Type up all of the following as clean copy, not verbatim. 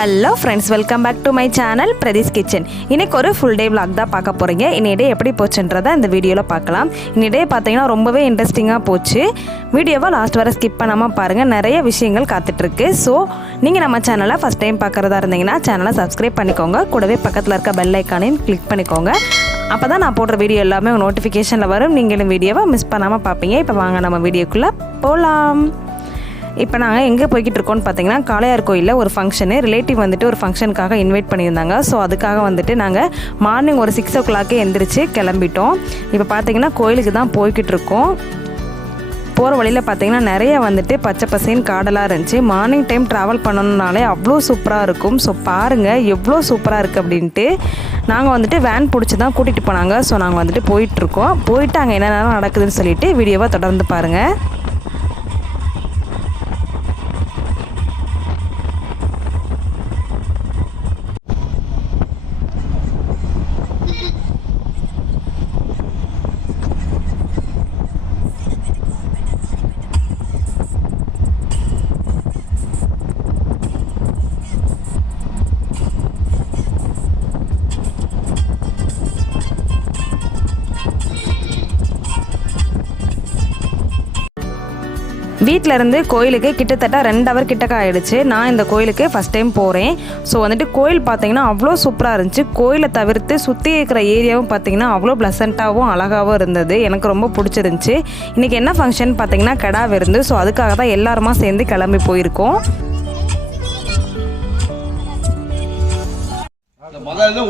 Hello friends, welcome back to my channel Pratheesh kitchen. இன்றைக்கி ஒரு full day vlog தான் பார்க்க போகிறீங்க. இன்னைய டே எப்படி போச்சுன்றதை இந்த வீடியோவில் பார்க்கலாம். இன்னைய டே பார்த்தீங்கன்னா ரொம்பவே இன்ட்ரெஸ்டிங்காக போச்சு. வீடியோவை லாஸ்ட் வரை ஸ்கிப் பண்ணாமல் பாருங்கள், நிறைய விஷயங்கள் காத்துட்ருக்கு. ஸோ நீங்கள் நம்ம சேனலை ஃபஸ்ட் டைம் பார்க்குறதா இருந்தீங்கன்னா சேனலை சப்ஸ்கிரைப் பண்ணிக்கோங்க. கூடவே பக்கத்தில் இருக்க பெல் ஐக்கானையும் கிளிக் பண்ணிக்கோங்க. அப்போ தான் நான் போடுற வீடியோ எல்லாமே நோட்டிஃபிகேஷனில் வரும். நீங்களும் வீடியோவை மிஸ் பண்ணாமல் பார்ப்பீங்க. இப்போ வாங்க நம்ம வீடியோக்குள்ளே போகலாம். இப்போ நாங்கள் எங்கே போய்கிட்டு இருக்கோம்னு பார்த்தீங்கன்னா, காளையார் கோயிலில் ஒரு ஃபங்க்ஷனு, ரிலேட்டிவ் வந்துட்டு ஒரு ஃபங்க்ஷனுக்காக இன்வைட் பண்ணியிருந்தாங்க. ஸோ அதுக்காக வந்துட்டு நாங்கள் மார்னிங் ஒரு 6 o'clock எந்திரிச்சு கிளம்பிட்டோம். இப்போ பார்த்தீங்கன்னா கோயிலுக்கு தான் போய்கிட்டு இருக்கோம். போகிற வழியில் பார்த்தீங்கன்னா நிறைய வந்துட்டு பச்சை பசேன்னு காடெல்லாம் இருந்துச்சு. மார்னிங் டைம் ட்ராவல் பண்ணணுன்னாலே அவ்வளோ சூப்பராக இருக்கும். ஸோ பாருங்கள் எவ்வளோ சூப்பராக இருக்குது அப்படின்ட்டு. நாங்கள் வந்துட்டு வேன் பிடிச்சி தான் கூட்டிகிட்டு போனாங்க. ஸோ நாங்கள் வந்துட்டு போயிட்டுருக்கோம். போயிட்டு அங்கே என்னென்ன நடக்குதுன்னு சொல்லிட்டு வீடியோவை தொடர்ந்து பாருங்கள். வீட்டிலேருந்து கோயிலுக்கு கிட்டத்தட்ட 2 hour கிட்டக்க ஆகிடுச்சு. நான் இந்த கோயிலுக்கு ஃபஸ்ட் டைம் போகிறேன். ஸோ வந்துட்டு கோயில் பார்த்தீங்கன்னா அவ்வளோ சூப்பராக இருந்துச்சு. கோயிலை தவிர்த்து சுற்றி இருக்கிற ஏரியாவும் பார்த்தீங்கன்னா அவ்வளோ ப்ளசண்ட்டாகவும் அழகாகவும் இருந்தது. எனக்கு ரொம்ப பிடிச்சிருந்துச்சி. இன்றைக்கி என்ன ஃபங்க்ஷன் பார்த்தீங்கன்னா கடா விருந்து. ஸோ அதுக்காக தான் எல்லாருமா சேர்ந்து கிளம்பி போயிருக்கோம்.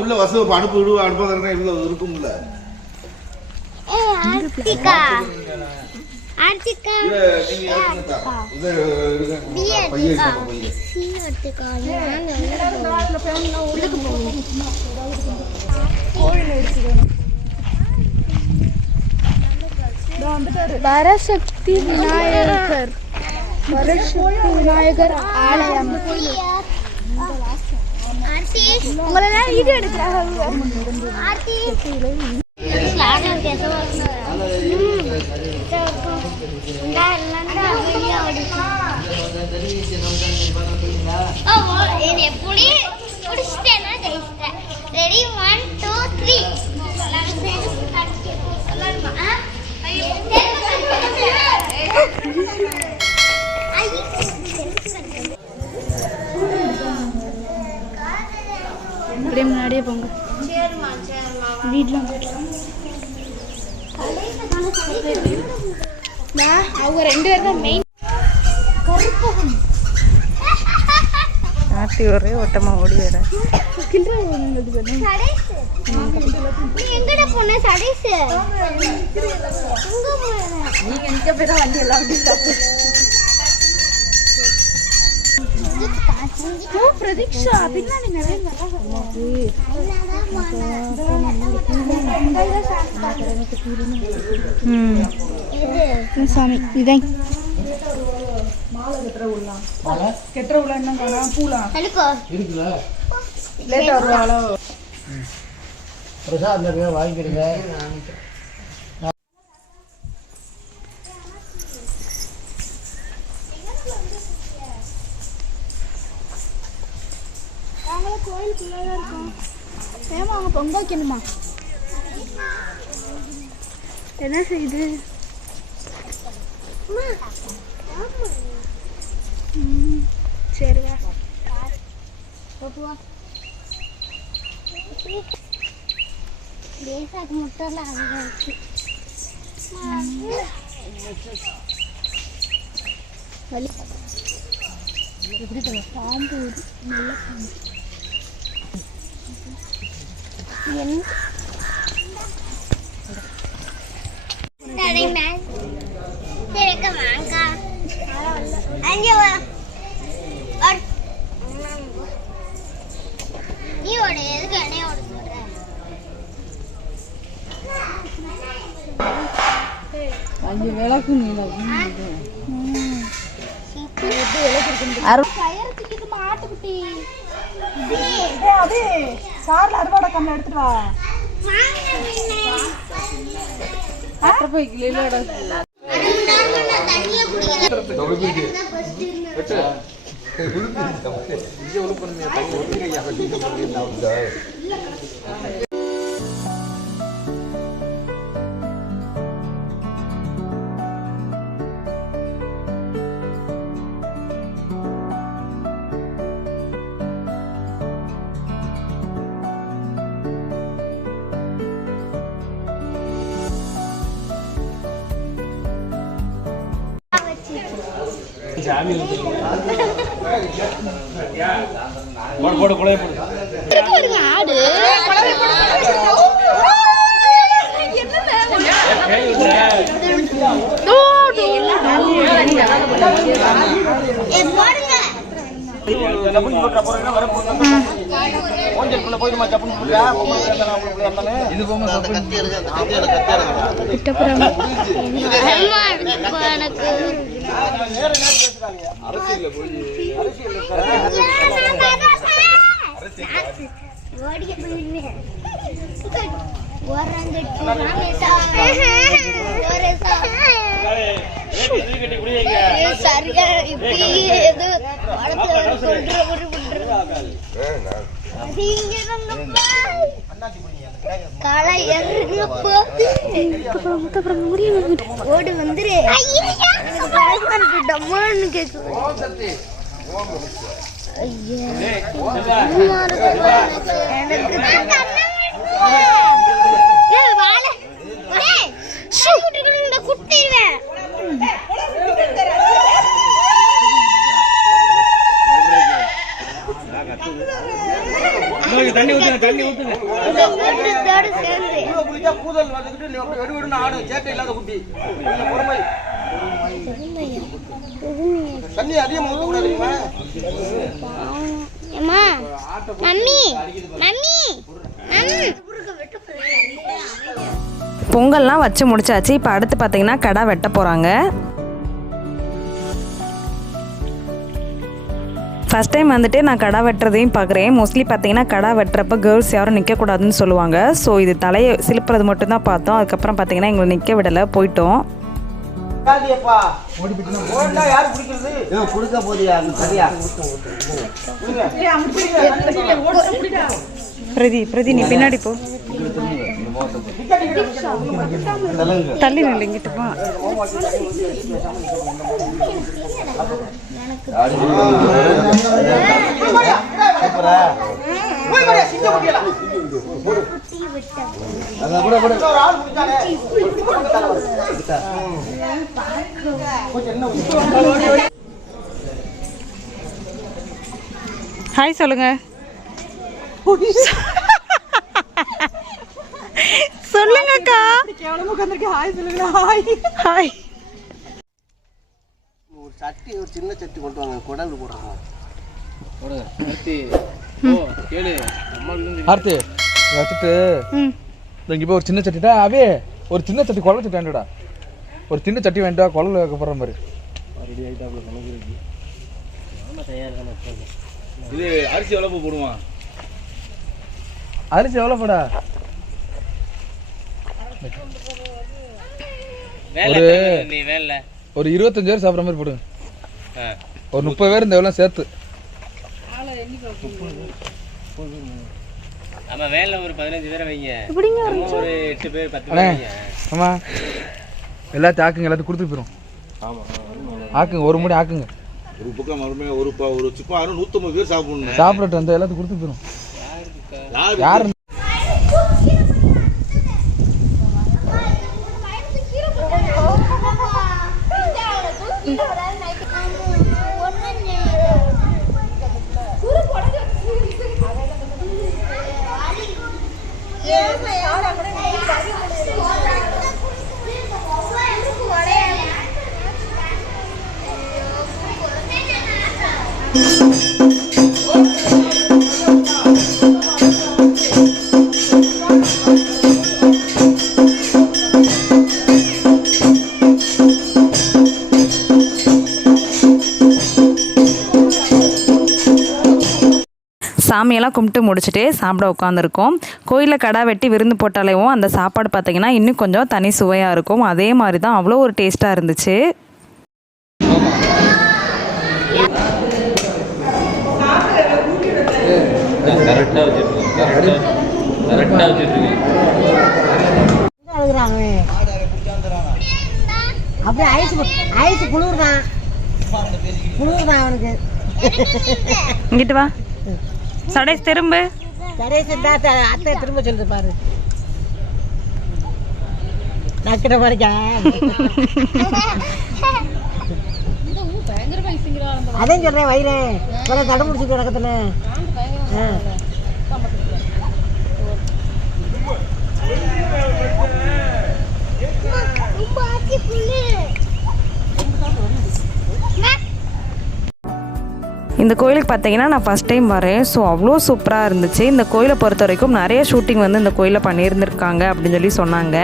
உள்ள வசதி அனுப்புவதற்கு இருக்கும்ல. வரசக்தி விநாயகர் ஆலயம். உங்களெல்லாம் வீடியோ எடுக்கிறாங்க. அப்படியே முன்னாடியே போங்க. வீட்டில் அவங்க 2 பேர் தான் மெயின். ஆட்டி ஒரே ஓட்டமாக ஓடி வர பிரதீக்ஷா சாமி இதை கெட்ட உள்ள என்ன பூலா இருக்குல்ல லேட்டா வருவாளோ. பிரசாத் வாங்கிக்கிறீங்க. கோயிலுக்குள்ளதான் இருக்கோம். ஏமா அங்க பொங்க வைக்கணுமா? என்ன செய்யுது? சரி வா. தேசாக்கு முட்டெல்லாம் அழகாச்சு. எப்படி பண்ண பாம்பு நல்ல பாம்பு. விளக்கு மாட்டுக்குட்டி கார்ல அறுவாடை கம்மில் எடுத்துட்டு வா. ஆடு ஓடு வந்துரு டம்மான்னு கேக்குது. தண்ணி ஊத்துங்க கூதல் வந்துட்டு ஆடு சேட்டை இல்லாத குட்டி தண்ணி அதிகமா ஊத்தக்கூடாதுமா. பொங்கல்லாம் வச்சு முடிச்சாச்சு. இப்போ அடுத்து பார்த்தீங்கன்னா கடை வெட்ட போகிறாங்க. ஃபஸ்ட் டைம் வந்துட்டு நான் கடை வெட்டுறதையும் பார்க்குறேன். மோஸ்ட்லி பார்த்தீங்கன்னா கடை வெட்டுறப்ப கேர்ள்ஸ் யாரும் நிற்கக்கூடாதுன்னு சொல்லுவாங்க. ஸோ இது தலையை சிலுப்புறது மட்டும்தான் பார்த்தோம். அதுக்கப்புறம் பார்த்தீங்கன்னா எங்களை நிற்க விடலை, போயிட்டோம். பிரதி நீ பின்னாடி போ, தள்ளி நில்லுங்கிட்டு போ. ஹாய் சொல்லுங்க. சொல்லுங்கக்கா. ஹாய் சொல்லுங்க. Hi hi. ஒரு சட்டி, ஒரு சின்ன சட்டி கொண்டு வாங்க, குடல் போடுறாங்க. ஆர்த்தி வச்சுட்டு இங்கே போய் ஒரு சின்ன சட்டிட்டா அவே ஒரு சின்ன சட்டி குழல் சட்டி வேண்டாடா. ஒரு சின்ன சட்டி வேண்டா, குழல் வைக்க போகிற மாதிரி. இது அரிசி எவ்வளோ போடுவான்? அரிசி எவ்வளோ போடா? ஒரு 25 பேர் சாப்பிட்ற மாதிரி போடுங்க. ஒரு 30 பேர் இந்த எவ்வளோ சேர்த்து. ஆமா, வேலை ஒரு 15 பேரை வைங்க. ஒரு 8 பேர் 10 பேர் வைங்க. ஆமா, எல்லாத்தையும் ஆக்குங்க, எல்லாத்தையும் கொடுத்துட்டு போயிடும். ஆமா, ஆக்குங்க, ஒரு முடி ஆக்குங்க. ஒரு பக்கம் மறுபடியும் ஒரு சிப்பா 150 பேர் சாப்பிடணும். சாப்பிடட்டும், அந்த எல்லாத்தையும் கொடுத்துட்டு போயிடும். யாரு சாமியெல்லாம் கும்பிட்டு முடிச்சுட்டு சாப்பிட உட்காந்துருக்கோம். கோயிலில் கடை வெட்டி விருந்து போட்டாலேயும் அந்த சாப்பாடு பார்த்திங்கன்னா இன்னும் கொஞ்சம் தனி சுவையாக இருக்கும். அதே மாதிரி தான் அவ்வளோ ஒரு டேஸ்ட்டாக இருந்துச்சு. கரெக்டாக வச்சுருக்கீங்க. அப்படியே ஐஸ் குளிர்தான் அவனுக்கு. இங்கிட்டு வா சடேஷ் திரும்ப. சடேஷ் அத்தை திரும்ப சொல்லுது பாரு. நக்கிற மாதிரிக்கா அதையும் சொல்றேன். வயிறேன் தடை முடிச்சுட்டு நடக்கத்துல. இந்த கோயிலுக்கு பார்த்தீங்கன்னா நான் ஃபஸ்ட் டைம் வரேன். ஸோ அவ்வளோ சூப்பராக இருந்துச்சு. இந்த கோயிலை பொறுத்த வரைக்கும் நிறைய ஷூட்டிங் வந்து இந்த கோயிலில் பண்ணியிருந்திருக்காங்க அப்படின்னு சொல்லி சொன்னாங்க.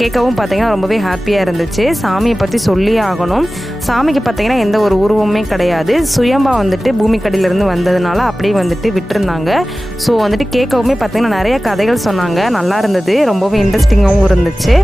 கேட்கவும் பார்த்தீங்கன்னா ரொம்பவே ஹாப்பியாக இருந்துச்சு. சாமியை பற்றி சொல்லியே ஆகணும். சாமிக்கு பார்த்தீங்கன்னா எந்த ஒரு உருவமே கிடையாது. சுயம்பா வந்துட்டு பூமிக்கடியிலேருந்து வந்ததுனால அப்படியே வந்துட்டு விட்டுருந்தாங்க. ஸோ வந்துட்டு கேட்கவுமே பார்த்தீங்கன்னா நிறைய கதைகள் சொன்னாங்க. நல்லா இருந்தது, ரொம்பவே இன்ட்ரெஸ்டிங்காகவும் இருந்துச்சு.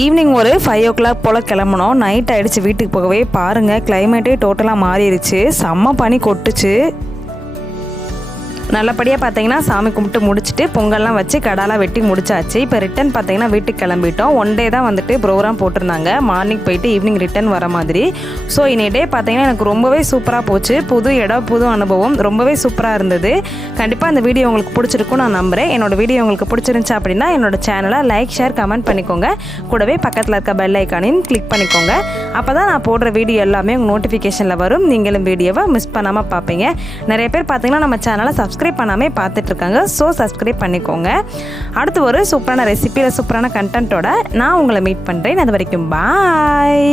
ஈவினிங் ஒரு 5 o'clock போல் கிளம்புனோம். நைட் ஆகிடுச்சு வீட்டுக்கு போகவே. பாருங்கள் கிளைமேட்டே டோட்டலாக மாறிடுச்சு. செம்ம பனி கொட்டுச்சு. நல்லபடியாக பார்த்தீங்கன்னா சாமி கும்பிட்டு முடிச்சுட்டு பொங்கல்லாம் வச்சு கடாலாம் வெட்டி முடிச்சாச்சு. இப்போ ரிட்டன் பார்த்தீங்கன்னா வீட்டுக்கு கிளம்பிட்டோம். 1 day தான் வந்துட்டு ப்ரோக்ராம் போட்டிருந்தாங்க. மார்னிங் போயிட்டு ஈவினிங் ரிட்டன் வர மாதிரி. ஸோ இன்னைய டே பார்த்தீங்கன்னா எனக்கு ரொம்பவே சூப்பராக போச்சு. புது இடம், புது அனுபவம், ரொம்பவே சூப்பராக இருந்தது. கண்டிப்பாக இந்த வீடியோ உங்களுக்கு பிடிச்சிருக்கும் நான் நம்புகிறேன். என்னோட வீடியோ உங்களுக்கு பிடிச்சிருந்துச்சு அப்படின்னா என்னோட சேனலை லைக், ஷேர், கமெண்ட் பண்ணிக்கோங்க. கூடவே பக்கத்தில் இருக்க பெல் ஐக்கானையும் கிளிக் பண்ணிக்கோங்க. அப்போ தான் நான் போடுற வீடியோ எல்லாமே உங்கள் நோட்டிஃபிகேஷனில் வரும். நீங்களும் வீடியோவை மிஸ் பண்ணாமல் பார்ப்பீங்க. நிறைய பேர் பார்த்தீங்கன்னா நம்ம சேனலை சப்ஸ்கிரைப் பண்ணாமல் பார்த்துட்ருக்காங்க. ஸோ சப்ஸ்கிரைப் பண்ணிக்கோங்க. அடுத்து ஒரு சூப்பரான ரெசிபியில் சூப்பரான கண்டென்ட்டோட நான் உங்களை மீட் பண்ணுறேன். அது வரைக்கும் பாய்.